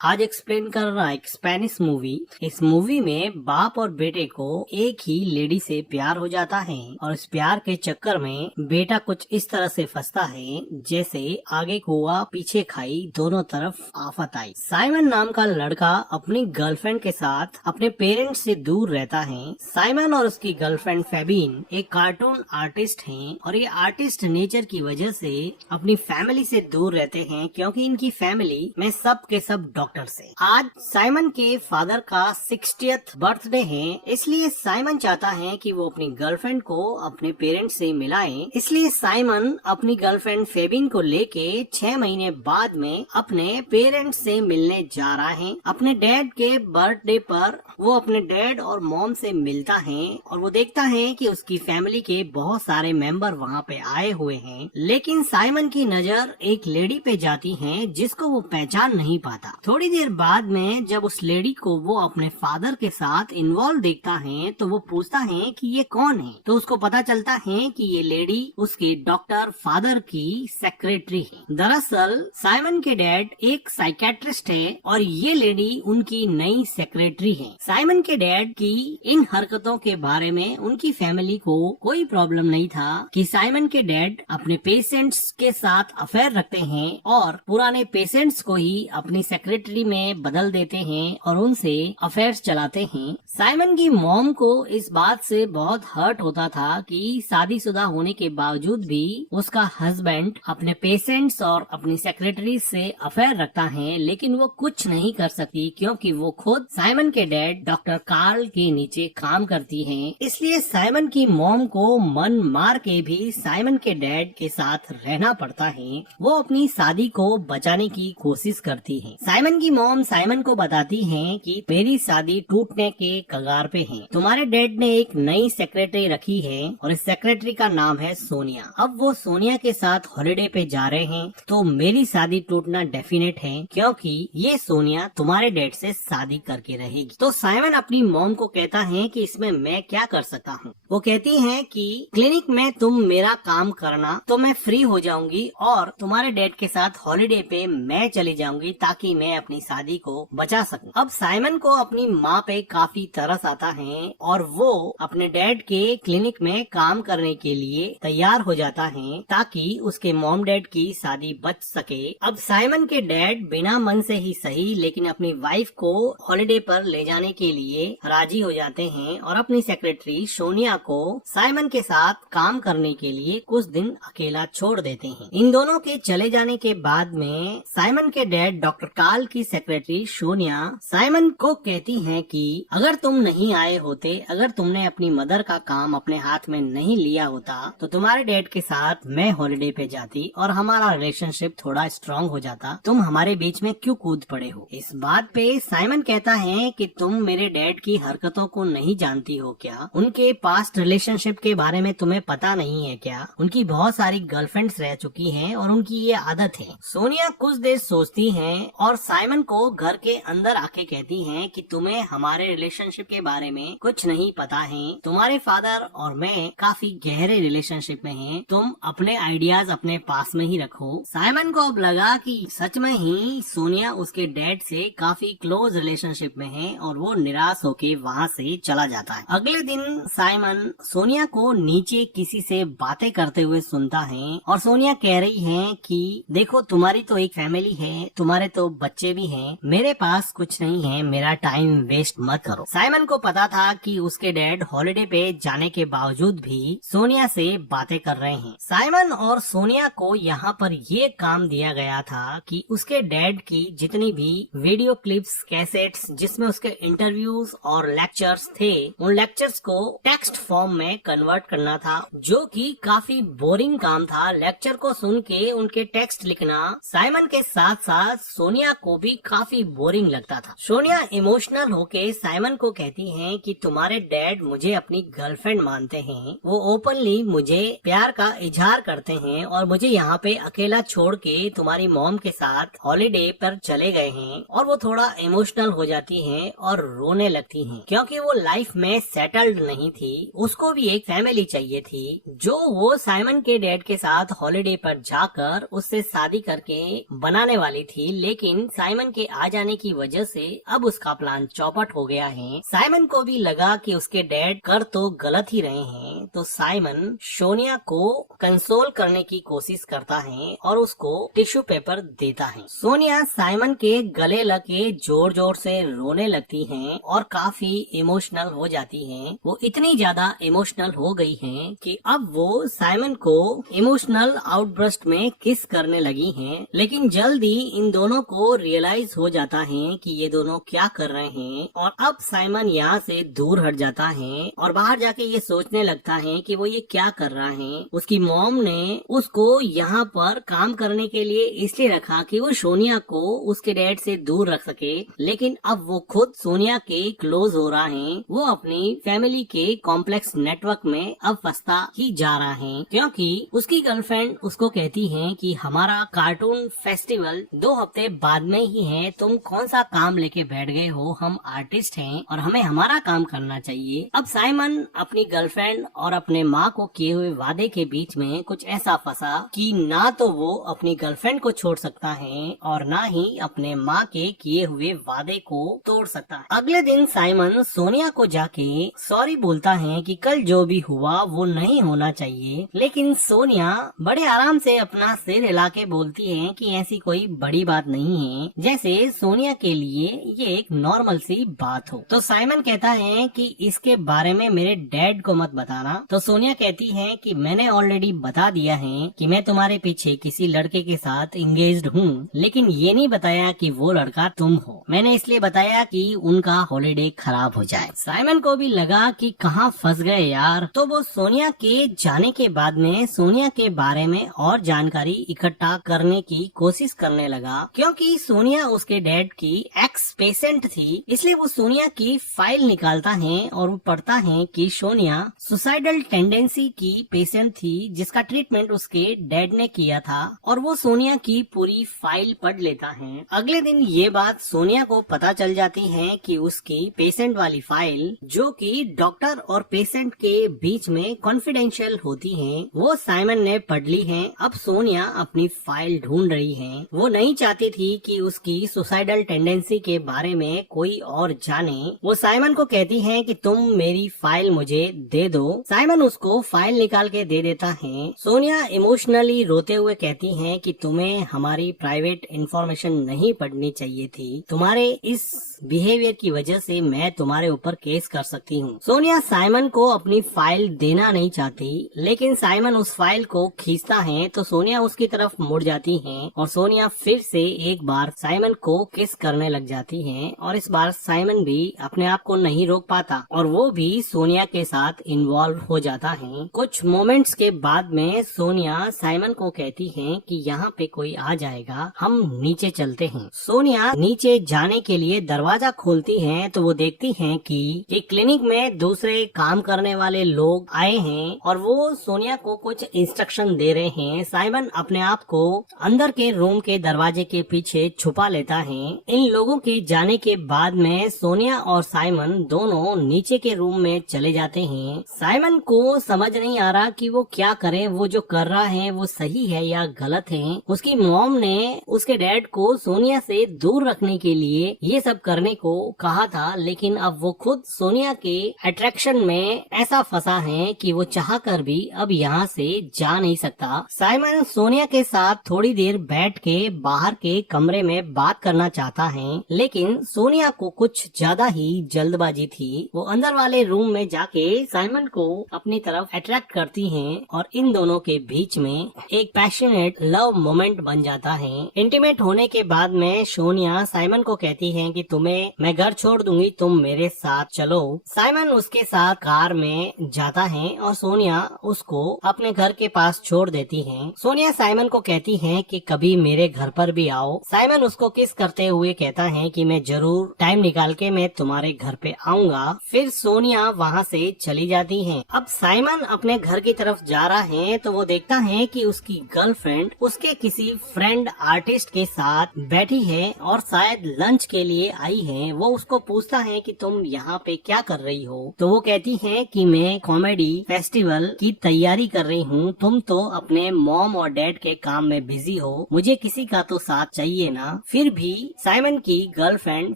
आज एक्सप्लेन कर रहा है एक स्पेनिश मूवी। इस मूवी में बाप और बेटे को एक ही लेडी से प्यार हो जाता है और इस प्यार के चक्कर में बेटा कुछ इस तरह से फंसता है जैसे आगे कुआ पीछे खाई, दोनों तरफ आफत आई। साइमन नाम का लड़का अपनी गर्लफ्रेंड के साथ अपने पेरेंट्स से दूर रहता है। साइमन और उसकी गर्लफ्रेंड फेबिन एक कार्टून आर्टिस्ट हैं और ये आर्टिस्ट नेचर की वजह से अपनी फैमिली से दूर रहते हैं क्योंकि इनकी फैमिली में सब के सब डॉक्टर से। आज साइमन के फादर का 60th बर्थडे है, इसलिए साइमन चाहता है कि वो अपनी गर्लफ्रेंड को अपने पेरेंट्स से मिलाए। इसलिए साइमन अपनी गर्लफ्रेंड फेबिन को लेके 6 महीने बाद में अपने पेरेंट्स से मिलने जा रहा है। अपने डैड के बर्थडे पर वो अपने डैड और मॉम से मिलता है और वो देखता है कि उसकी फैमिली के बहुत सारे मेंबर वहाँ पे आए हुए हैं, लेकिन साइमन की नजर एक लेडी पे जाती है जिसको वो पहचान नहीं पाता। थोड़ी देर बाद में जब उस लेडी को वो अपने फादर के साथ इन्वॉल्व देखता है तो वो पूछता है कि ये कौन है, तो उसको पता चलता है कि ये लेडी उसके डॉक्टर फादर की सेक्रेटरी है। दरअसल साइमन के डैड एक साइकेट्रिस्ट है और ये लेडी उनकी नई सेक्रेटरी है। साइमन के डैड की इन हरकतों के बारे में उनकी फैमिली को कोई प्रॉब्लम नहीं था कि साइमन के डैड अपने पेशेंट्स के साथ अफेयर रखते हैं और पुराने पेशेंट्स को ही अपनी सेक्रेटरी में बदल देते हैं और उनसे अफेयर्स चलाते हैं। साइमन की मॉम को इस बात से बहुत हर्ट होता था कि शादीशुदा होने के बावजूद भी उसका हस्बैंड अपने पेशेंट्स और अपनी सेक्रेटरी से अफेयर रखता है, लेकिन वो कुछ नहीं कर सकती क्योंकि वो खुद साइमन के डैड डॉक्टर कार्ल के नीचे काम करती हैं। इसलिए साइमन की मॉम को मन मार के भी साइमन के डैड के साथ रहना पड़ता है। वो अपनी शादी को बचाने की कोशिश करती है। साइमन की मॉम साइमन को बताती हैं कि मेरी शादी टूटने के कगार पे है। तुम्हारे डैड ने एक नई सेक्रेटरी रखी है और इस सेक्रेटरी का नाम है सोनिया। अब वो सोनिया के साथ हॉलिडे पे जा रहे हैं तो मेरी शादी टूटना डेफिनेट है क्योंकि ये सोनिया तुम्हारे डैड से शादी करके रहेगी। तो साइमन अपनी मॉम को कहता है कि इसमें मैं क्या कर सकता हूँ। वो कहती है कि क्लिनिक में तुम मेरा काम करना तो मैं फ्री हो जाऊंगी और तुम्हारे डैड के साथ हॉलिडे पे मैं चली जाऊंगी ताकि मैं अपनी शादी को बचा सकूं। अब साइमन को अपनी माँ पे काफी तरस आता है और वो अपने डैड के क्लिनिक में काम करने के लिए तैयार हो जाता है ताकि उसके मॉम डैड की शादी बच सके। अब साइमन के डैड बिना मन से ही सही लेकिन अपनी वाइफ को हॉलिडे पर ले जाने के लिए राजी हो जाते हैं और अपनी सेक्रेटरी सोनिया को साइमन के साथ काम करने के लिए कुछ दिन अकेला छोड़ देते हैं। इन दोनों के चले जाने के बाद में साइमन के डैड डॉक्टर कार्ल की सेक्रेटरी सोनिया साइमन को कहती हैं कि अगर तुम नहीं आए होते, अगर तुमने अपनी मदर का काम अपने हाथ में नहीं लिया होता तो तुम्हारे डैड के साथ मैं हॉलिडे पे जाती और हमारा रिलेशनशिप थोड़ा स्ट्रांग हो जाता। तुम हमारे बीच में क्यों कूद पड़े हो। इस बात पे साइमन कहता है कि तुम मेरे डैड की हरकतों को नहीं जानती हो क्या, उनके पास्ट रिलेशनशिप के बारे में तुम्हें पता नहीं है क्या, उनकी बहुत सारी गर्लफ्रेंड्स रह चुकी हैं और उनकी ये आदत है। सोनिया कुछ देर सोचती है और साइमन को घर के अंदर आके कहती हैं कि तुम्हें हमारे रिलेशनशिप के बारे में कुछ नहीं पता है। तुम्हारे फादर और मैं काफी गहरे रिलेशनशिप में हैं। तुम अपने आइडियाज अपने पास में ही रखो। साइमन को अब लगा कि सच में ही सोनिया उसके डैड से काफी क्लोज रिलेशनशिप में है और वो निराश होके वहाँ से चला जाता है। अगले दिन साइमन सोनिया को नीचे किसी से बातें करते हुए सुनता है और सोनिया कह रही है कि देखो तुम्हारी तो एक फैमिली है, तुम्हारे तो बच्चे भी हैं, मेरे पास कुछ नहीं है, मेरा टाइम वेस्ट मत करो। साइमन को पता था कि उसके डैड हॉलिडे पे जाने के बावजूद भी सोनिया से बातें कर रहे हैं। साइमन और सोनिया को यहाँ पर ये काम दिया गया था कि उसके डैड की जितनी भी वीडियो क्लिप्स, कैसेट्स जिसमें उसके इंटरव्यूज और लेक्चर्स थे, उन लेक्चर्स को टेक्स्ट फॉर्म में कन्वर्ट करना था, जो कि काफी बोरिंग काम था। लेक्चर को सुन के उनके टेक्स्ट लिखना साइमन के साथ साथ सोनिया को भी काफी बोरिंग लगता था। सोनिया इमोशनल होके साइमन को कहती हैं कि तुम्हारे डैड मुझे अपनी गर्लफ्रेंड मानते हैं, वो ओपनली मुझे प्यार का इजहार करते हैं और मुझे यहाँ पे अकेला छोड़ के तुम्हारी मॉम के साथ हॉलिडे पर चले गए हैं। और वो थोड़ा इमोशनल हो जाती हैं और रोने लगती हैं क्योंकि वो लाइफ में सेटल्ड नहीं थी, उसको भी एक फैमिली चाहिए थी जो वो साइमन के डैड के साथ हॉलिडे पर जाकर उससे शादी करके बनाने वाली थी। लेकिन साइमन के आ जाने की वजह से अब उसका प्लान चौपट हो गया है। साइमन को भी लगा कि उसके डैड कर तो गलत ही रहे हैं, तो साइमन सोनिया को कंसोल करने की कोशिश करता है और उसको टिश्यू पेपर देता है। सोनिया साइमन के गले लगे जोर जोर से रोने लगती हैं और काफी इमोशनल हो जाती हैं। वो इतनी ज्यादा इमोशनल हो गई हैं कि अब वो साइमन को इमोशनल आउटबर्स्ट में किस करने लगी हैं। लेकिन जल्दी इन दोनों को रियलाइज हो जाता है कि ये दोनों क्या कर रहे हैं और अब साइमन यहाँ से दूर हट जाता है और बाहर जाके ये सोचने लगता है कि वो ये क्या कर रहा है। उसकी मॉम ने उसको यहाँ पर काम करने के लिए इसलिए रखा कि वो सोनिया को उसके डैड से दूर रख सके, लेकिन अब वो खुद सोनिया के क्लोज हो रहा है। वो अपनी फैमिली के कॉम्प्लेक्स नेटवर्क में अब फंसता ही जा रहा है, क्योंकि उसकी गर्लफ्रेंड उसको कहती है कि हमारा कार्टून फेस्टिवल 2 हफ्ते बाद में ही है, तुम कौन सा काम लेके बैठ गए हो, हम आर्टिस्ट हैं और हमें हमारा काम करना चाहिए। अब साइमन अपनी गर्लफ्रेंड और अपने माँ को किए हुए वादे के बीच में कुछ ऐसा फंसा कि ना तो वो अपनी गर्लफ्रेंड को छोड़ सकता है और ना ही अपने माँ के किए हुए वादे को तोड़ सकता है। अगले दिन साइमन सोनिया को जाके सॉरी बोलता है कि कल जो भी हुआ वो नहीं होना चाहिए, लेकिन सोनिया बड़े आराम से अपना सिर हिला के बोलती है कि ऐसी कोई बड़ी बात नहीं है, जैसे सोनिया के लिए ये एक नॉर्मल सी बात हो। तो साइमन कहता है कि इसके बारे में मेरे डैड को मत बताना। तो सोनिया कहती है कि मैंने ऑलरेडी बता दिया है कि मैं तुम्हारे पीछे किसी लड़के के साथ इंगेज्ड हूँ, लेकिन ये नहीं बताया कि वो लड़का तुम हो। मैंने इसलिए बताया कि उनका हॉलिडे खराब हो जाए। साइमन को भी लगा कि कहाँ फंस गए यार। तो वो सोनिया के जाने के बाद में सोनिया के बारे में और जानकारी इकट्ठा करने की कोशिश करने लगा, क्योंकि सोनिया उसके डैड की एक्स पेशेंट थी। इसलिए वो सोनिया की फाइल निकालता है और वो पढ़ता है कि सोनिया सुसाइडल टेंडेंसी की पेशेंट थी, जिसका ट्रीटमेंट उसके डैड ने किया था, और वो सोनिया की पूरी फाइल पढ़ लेता है। अगले दिन ये बात सोनिया को पता चल जाती है कि उसकी पेशेंट वाली फाइल, जो कि डॉक्टर और पेशेंट के बीच में कॉन्फिडेंशियल होती है, वो साइमन ने पढ़ ली है। अब सोनिया अपनी फाइल ढूंढ रही है। वो नहीं चाहती थी कि उसकी सुसाइडल टेंडेंसी के बारे में कोई और जाने। वो साइमन को कहती है कि तुम मेरी फाइल मुझे दे दो। साइमन उसको फाइल निकाल के दे देता है। सोनिया इमोशनली रोते हुए कहती है कि तुम्हें हमारी प्राइवेट इंफॉर्मेशन नहीं पढ़नी चाहिए थी, तुम्हारे इस बिहेवियर की वजह से मैं तुम्हारे ऊपर केस कर सकती हूँ। सोनिया साइमन को अपनी फाइल देना नहीं चाहती, लेकिन साइमन उस फाइल को खींचता है तो सोनिया उसकी तरफ मुड़ जाती है और सोनिया फिर से एक बार साइमन को किस करने लग जाती है। और इस बार साइमन भी अपने आप को नहीं रोक पाता और वो भी सोनिया के साथ इन्वॉल्व हो जाता है। कुछ मोमेंट्स के बाद में सोनिया साइमन को कहती है कि यहाँ पे कोई आ जाएगा, हम नीचे चलते हैं। सोनिया नीचे जाने के लिए दरवाजा खोलती है तो वो देखती है कि क्लिनिक में दूसरे काम करने वाले लोग आए हैं और वो सोनिया को कुछ इंस्ट्रक्शन दे रहे हैं। साइमन अपने आप को अंदर के रूम के दरवाजे के पीछे छुपा लेता है। इन लोगों के जाने के बाद में सोनिया और साइमन दोनों नीचे के रूम में चले जाते हैं। साइमन को समझ नहीं आ रहा कि वो क्या करे, वो जो कर रहा है वो सही है या गलत है। उसकी मॉम ने उसके डैड को सोनिया से दूर रखने के लिए ये सब करने को कहा था, लेकिन अब वो खुद सोनिया के अट्रैक्शन में ऐसा फंसा है कि वो चाहकर भी अब यहाँ से जा नहीं सकता। साइमन सोनिया के साथ थोड़ी देर बैठ के बाहर के कमरे में बात करना चाहता है, लेकिन सोनिया को कुछ ज्यादा ही जल्दबाजी थी। वो अंदर वाले रूम में जाके साइमन को अपनी तरफ अट्रैक्ट करती है और इन दोनों के बीच में एक पैशनेट लव मोमेंट बन जाता है। इंटीमेट होने के बाद में सोनिया साइमन को कहती है कि तुम्हें मैं घर छोड़ दूंगी, तुम मेरे साथ चलो। साइमन उसके साथ कार में जाता है और सोनिया उसको अपने घर के पास छोड़ देती है। सोनिया साइमन को कहती है कि कभी मेरे घर पर भी आओ। साइमन उसको किस करते हुए कहता है कि मैं जरूर टाइम निकाल के मैं तुम्हारे घर पे आऊंगा। फिर सोनिया वहाँ से चली जाती है। अब साइमन अपने घर की तरफ जा रहा है तो वो देखता है कि उसकी गर्लफ्रेंड उसके किसी फ्रेंड आर्टिस्ट के साथ बैठी है और शायद लंच के लिए आई है। वो उसको पूछता है कि तुम यहाँ पे क्या कर रही हो, तो वो कहती है कि मैं कॉमेडी फेस्टिवल की तैयारी कर रही हूँ, तुम तो अपने मॉम और डैड के काम में बिजी हो, मुझे किसी का तो साथ चाहिए ना। फिर भी साइमन की गर्लफ्रेंड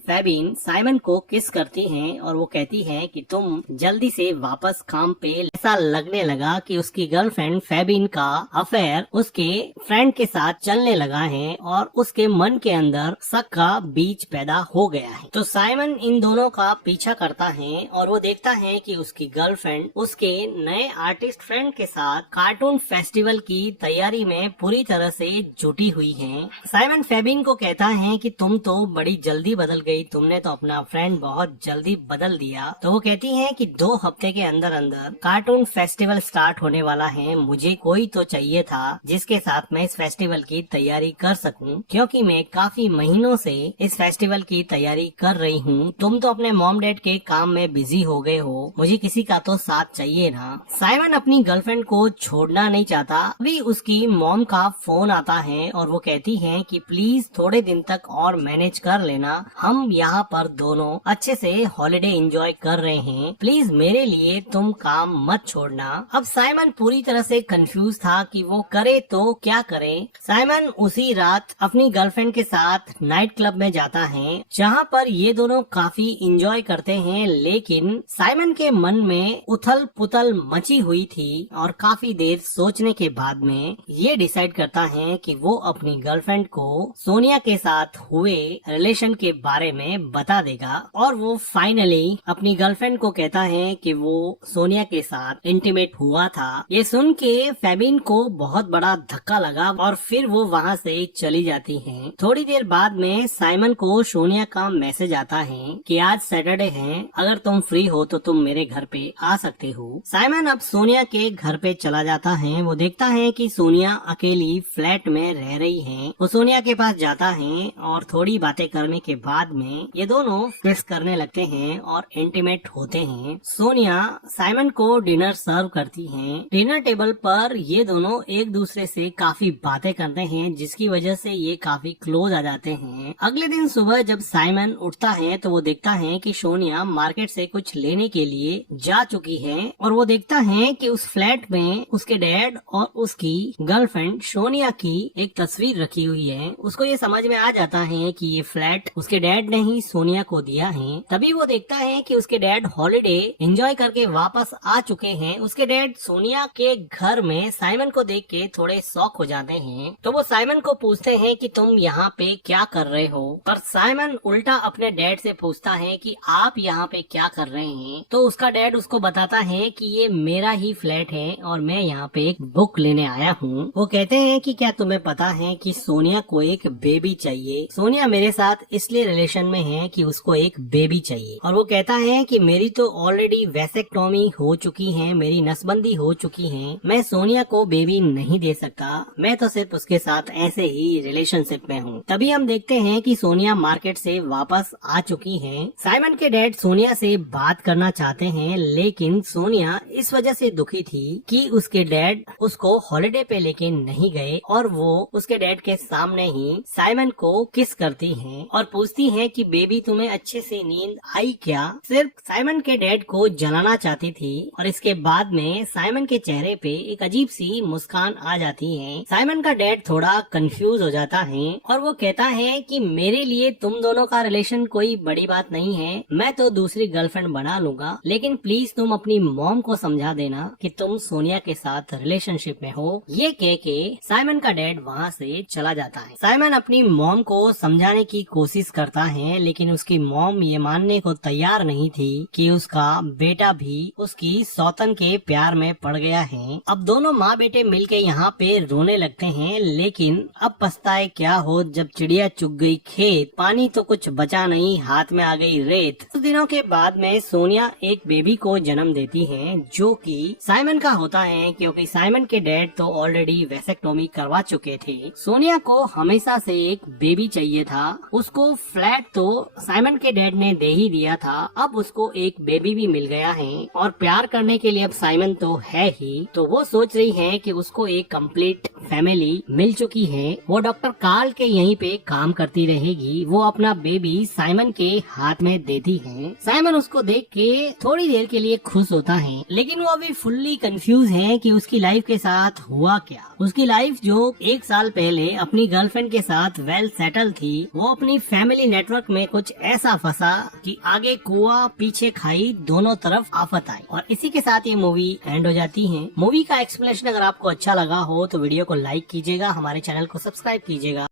फेबिन साइमन को किस करती है और वो कहती है कि तुम जल्दी से वापस काम पे। ऐसा लगने लगा कि उसकी गर्लफ्रेंड फेबिन का अफेयर उसके फ्रेंड के साथ चलने लगा है और उसके मन के अंदर शक का बीज पैदा हो गया है। तो साइमन इन दोनों का पीछा करता है और वो देखता है कि उसकी गर्लफ्रेंड उसके नए आर्टिस्ट फ्रेंड के साथ कार्टून फेस्टिवल की तैयारी में पूरी तरह से जुटी हुई है। साइमन फेबिन को कहता है कि तुम तो बड़ी जल्दी बदल गई, तुमने तो अपना फ्रेंड बहुत जल्दी बदल दिया। तो वो कहती है कि 2 हफ्ते के अंदर अंदर कार्टून फेस्टिवल स्टार्ट होने वाला है, मुझे कोई तो चाहिए था जिसके साथ मैं इस फेस्टिवल की तैयारी कर सकूं, क्योंकि मैं काफी महीनों से इस फेस्टिवल की तैयारी कर रही हूं। तुम तो अपने मॉम डैड के काम में बिजी हो गए हो, मुझे किसी का तो साथ चाहिए ना। साइमन अपनी गर्लफ्रेंड को छोड़ना नहीं चाहता। अभी उसकी मॉम का फोन आता है और वो कहती है कि प्लीज थोड़े दिन तक और मैनेज कर लेना, हम यहाँ पर दोनों अच्छे से हॉलिडे एंजॉय कर रहे हैं, प्लीज मेरे लिए तुम काम मत छोड़ना। अब साइमन पूरी तरह से कंफ्यूज था कि वो करे तो क्या करे। साइमन उसी रात अपनी गर्लफ्रेंड के साथ नाइट क्लब में जाता है, जहाँ पर ये दोनों काफी एंजॉय करते हैं, लेकिन साइमन के मन में उथल पुथल मची हुई थी और काफी देर सोचने के बाद में ये डिसाइड करता है कि वो अपनी गर्लफ्रेंड को सोनिया के साथ हुए रिलेशन के बारे में बता देगा। और वो फाइनली अपनी गर्लफ्रेंड को कहता है कि वो सोनिया के साथ इंटीमेट हुआ था। ये सुन के फेबिन को बहुत बड़ा धक्का लगा और फिर वो वहाँ से चली जाती है। थोड़ी देर बाद में साइमन को सोनिया का मैसेज आता है कि आज सैटरडे है, अगर तुम फ्री हो तो तुम मेरे घर पे आ सकते हो। साइमन अब सोनिया के घर पे चला जाता है। वो देखता है कि सोनिया अकेली फ्लैट में रह रही है। वो सोनिया के पास जाता है और थोड़ी बातें करने के बाद में ये दोनों किस करने लगते हैं और इंटीमेट होते हैं। सोनिया साइमन को डिनर सर्व करती है। डिनर टेबल पर ये दोनों एक दूसरे से काफी बातें करते हैं, जिसकी वजह से ये काफी क्लोज आ जाते हैं। अगले दिन सुबह जब साइमन उठता है तो वो देखता है कि सोनिया मार्केट से कुछ लेने के लिए जा चुकी है और वो देखता है कि उस फ्लैट में उसके डैड और उसकी गर्लफ्रेंड सोनिया की एक तस्वीर रखी हुई है। उसको ये समझ में आ जाता है कि ये फ्लैट उसके डैड ने ही सोनिया को दिया है। तभी वो देखता है कि उसके डैड हॉलिडे एंजॉय करके वापस आ चुके हैं। उसके डैड सोनिया के घर में साइमन को देख के थोड़े शॉक हो जाते हैं। तो वो साइमन को पूछते हैं कि तुम यहाँ पे क्या कर रहे हो, पर साइमन उल्टा अपने डैड से पूछता है कि आप यहाँ पे क्या कर रहे हैं। तो उसका डैड उसको बताता है कि ये मेरा ही फ्लैट है और मैं यहाँ पे एक बुक लेने आया हूँ। वो कहते हैं कि क्या तुम्हें पता है कि सोनिया को एक बेबी चाहिए। सोनिया मेरे साथ इसलिए रिलेशन में है कि उसको एक बेबी चाहिए। और वो कहता है कि मेरी तो ऑलरेडी वैसेक्टोमी हो चुकी है, मेरी नसबंदी हो चुकी है, मैं सोनिया को बेबी नहीं दे सकता, मैं तो सिर्फ उसके साथ ऐसे ही रिलेशनशिप में हूँ। तभी हम देखते हैं कि सोनिया मार्केट से वापस आ चुकी है। साइमन के डैड सोनिया से बात करना चाहते हैं, लेकिन सोनिया इस वजह से दुखी थी कि उसके डैड उसको हॉलिडे पे लेके नहीं गए और वो उसके डैड के सामने ही साइमन को किस करती है और पूछती है कि बेबी तुम्हें अच्छे से नींद आई क्या। सिर्फ साइमन के डैड को जलाना चाहती थी और इसके बाद में साइमन के चेहरे पे एक अजीब सी मुस्कान आ जाती है। साइमन का डैड थोड़ा कंफ्यूज हो जाता है और वो कहता है कि मेरे लिए तुम दोनों का रिलेशन कोई बड़ी बात नहीं है, मैं तो दूसरी गर्लफ्रेंड बना लूंगा, लेकिन प्लीज तुम अपनी मॉम को समझा देना कि तुम सोनिया के साथ रिलेशनशिप में हो। ये कह के साइमन का डैड वहाँ से चला जाता है। साइमन अपनी मॉम को समझाने की कोशिश करता है, लेकिन उसकी मॉम ये मानने को तैयार नहीं थी कि उसका बेटा भी उसकी सौतन के प्यार में पड़ गया है। अब दोनों माँ बेटे मिलके यहाँ पे रोने लगते हैं, लेकिन अब पछताए क्या हो जब चिड़िया चुग गई खेत, पानी तो कुछ बचा नहीं, हाथ में आ गई रेत। कुछ दिनों के बाद में सोनिया एक बेबी को जन्म देती है, जो कि साइमन का होता है, क्योंकि साइमन के डैड तो ऑलरेडी वैसेक्टोमी करवा चुके थे। सोनिया को हमेशा से एक बेबी चाहिए था। उसको फ्लैट तो साइमन के डैड ने दे ही दिया था, अब उसको एक बेबी भी मिल गया है और प्यार करने के लिए अब साइमन तो है ही। तो वो सोच रही है कि उसको एक कंप्लीट फैमिली मिल चुकी है। वो डॉक्टर कार्ल के यहीं पे काम करती रहेगी। वो अपना बेबी साइमन के हाथ में देती है। साइमन उसको देख के थोड़ी देर के लिए खुश होता है, लेकिन वो अभी फुल्ली कंफ्यूज है कि उसकी लाइफ के साथ हुआ क्या। उसकी लाइफ जो 1 साल पहले अपनी गर्लफ्रेंड के साथ वेल सेटल थी, वो अपनी फैमिली नेटवर्क में कुछ ऐसा फंसा कि आगे कुआं पीछे खाई, दोनों तरफ आफत आई। और इसी के साथ ये मूवी एंड हो जाती है। मूवी का एक्सप्लेनेशन अगर आपको अच्छा लगा हो तो वीडियो को लाइक कीजिएगा, हमारे चैनल को सब्सक्राइब कीजिएगा।